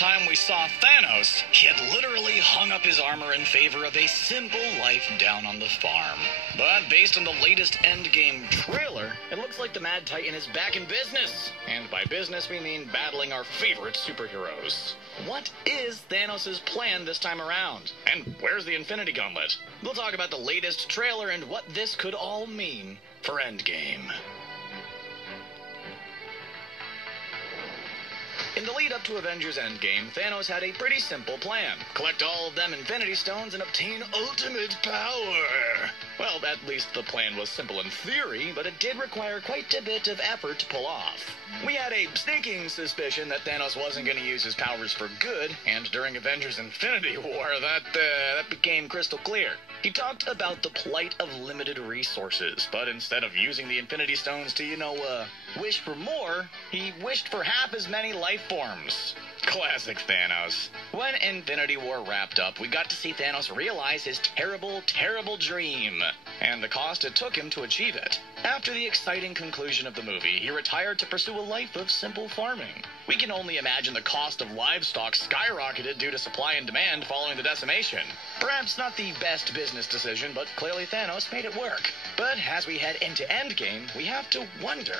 time we saw Thanos, he had literally hung up his armor in favor of a simple life down on the farm. But based on the latest Endgame trailer, it looks like the Mad Titan is back in business. And by business, we mean battling our favorite superheroes. What is Thanos' plan this time around? And where's the Infinity Gauntlet? We'll talk about the latest trailer and what this could all mean for Endgame. In the lead up to Avengers Endgame, Thanos had a pretty simple plan. Collect all of them Infinity Stones and obtain ultimate power. Well, at least the plan was simple in theory, but it did require quite a bit of effort to pull off. We had a sneaking suspicion that Thanos wasn't going to use his powers for good, and during Avengers Infinity War, that became crystal clear. He talked about the plight of limited resources, but instead of using the Infinity Stones to, wish for more, he wished for half as many life forms. Classic Thanos. When Infinity War wrapped up, we got to see Thanos realize his terrible, terrible dream, and the cost it took him to achieve it. After the exciting conclusion of the movie, he retired to pursue a life of simple farming. We can only imagine the cost of livestock skyrocketed due to supply and demand following the decimation. Perhaps not the best business decision, but clearly Thanos made it work. But as we head into Endgame, we have to wonder,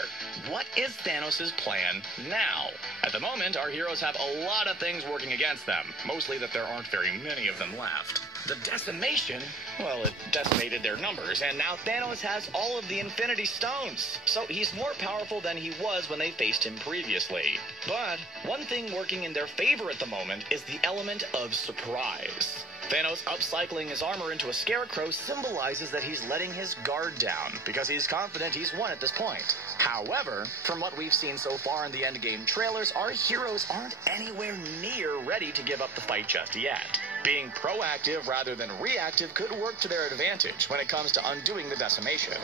what is Thanos' plan now? At the moment, our heroes have a lot of things working against them, mostly that there aren't very many of them left. The decimation, well, it decimated their numbers, and now Thanos has all of the Infinity Stones, so he's more powerful than he was when they faced him previously. But one thing working in their favor at the moment is the element of surprise. Thanos upcycling his armor into a scarecrow symbolizes that he's letting his guard down, because he's confident he's won at this point. However, from what we've seen so far in the Endgame trailers, our heroes aren't anywhere near ready to give up the fight just yet. Being proactive rather than reactive could work to their advantage when it comes to undoing the decimation.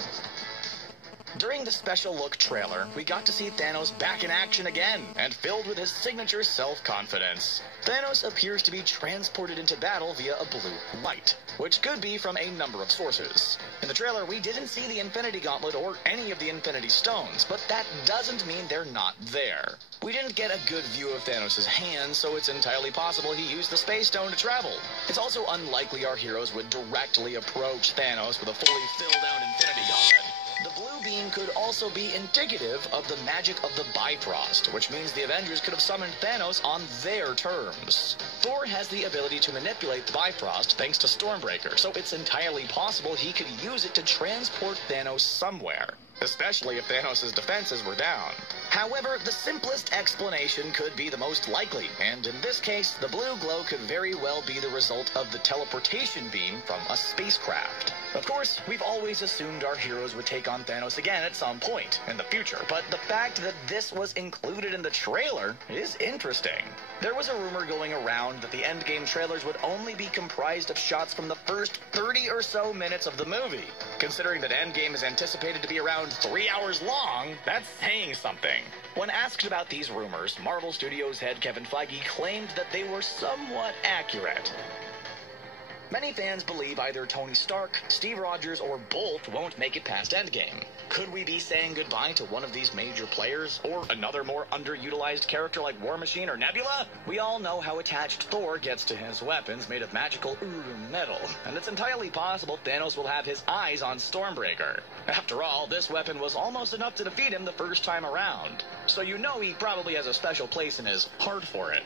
During the special look trailer, we got to see Thanos back in action again, and filled with his signature self-confidence. Thanos appears to be transported into battle via a blue light, which could be from a number of sources. In the trailer, we didn't see the Infinity Gauntlet or any of the Infinity Stones, but that doesn't mean they're not there. We didn't get a good view of Thanos' hands, so it's entirely possible he used the Space Stone to travel. It's also unlikely our heroes would directly approach Thanos with a fully filled-out Infinity Gauntlet. The blue beam could also be indicative of the magic of the Bifrost, which means the Avengers could have summoned Thanos on their terms. Thor has the ability to manipulate the Bifrost thanks to Stormbreaker, so it's entirely possible he could use it to transport Thanos somewhere, especially if Thanos' defenses were down. However, the simplest explanation could be the most likely, and in this case, the blue glow could very well be the result of the teleportation beam from a spacecraft. Of course, we've always assumed our heroes would take on Thanos again at some point in the future, but the fact that this was included in the trailer is interesting. There was a rumor going around that the Endgame trailers would only be comprised of shots from the first 30 or so minutes of the movie. Considering that Endgame is anticipated to be around 3 hours long, that's saying something. When asked about these rumors, Marvel Studios head Kevin Feige claimed that they were somewhat accurate. Many fans believe either Tony Stark, Steve Rogers, or both won't make it past Endgame. Could we be saying goodbye to one of these major players, or another more underutilized character like War Machine or Nebula? We all know how attached Thor gets to his weapons made of magical metal, and it's entirely possible Thanos will have his eyes on Stormbreaker. After all, this weapon was almost enough to defeat him the first time around, so you know he probably has a special place in his heart for it.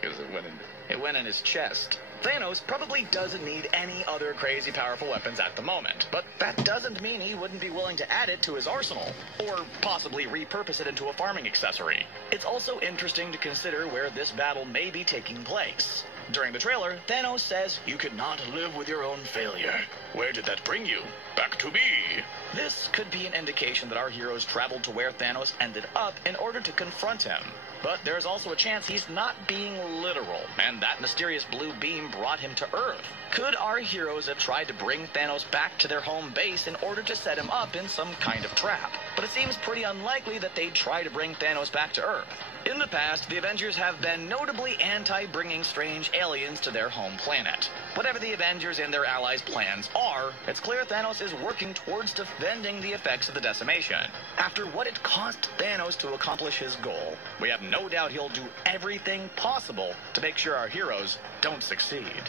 Because it went in his chest. Thanos probably doesn't need any other crazy powerful weapons at the moment, but that doesn't mean he wouldn't be willing to add it to his arsenal, or possibly repurpose it into a farming accessory. It's also interesting to consider where this battle may be taking place. During the trailer, Thanos says, "You could not live with your own failure. Where did that bring you? Back to me." This could be an indication that our heroes traveled to where Thanos ended up in order to confront him. But there's also a chance he's not being literal, and that mysterious blue beam brought him to Earth. Could our heroes have tried to bring Thanos back to their home base in order to set him up in some kind of trap? But it seems pretty unlikely that they'd try to bring Thanos back to Earth. In the past, the Avengers have been notably anti-bringing strange aliens to their home planet. Whatever the Avengers and their allies' plans are, it's clear Thanos is working towards defending the effects of the decimation. After what it cost Thanos to accomplish his goal, we have no doubt he'll do everything possible to make sure our heroes don't succeed.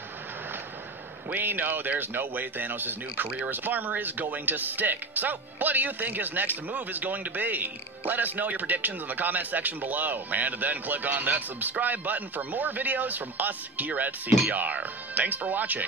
We know there's no way Thanos' new career as a farmer is going to stick. So, what do you think his next move is going to be? Let us know your predictions in the comment section below, and then click on that subscribe button for more videos from us here at CBR. Thanks for watching.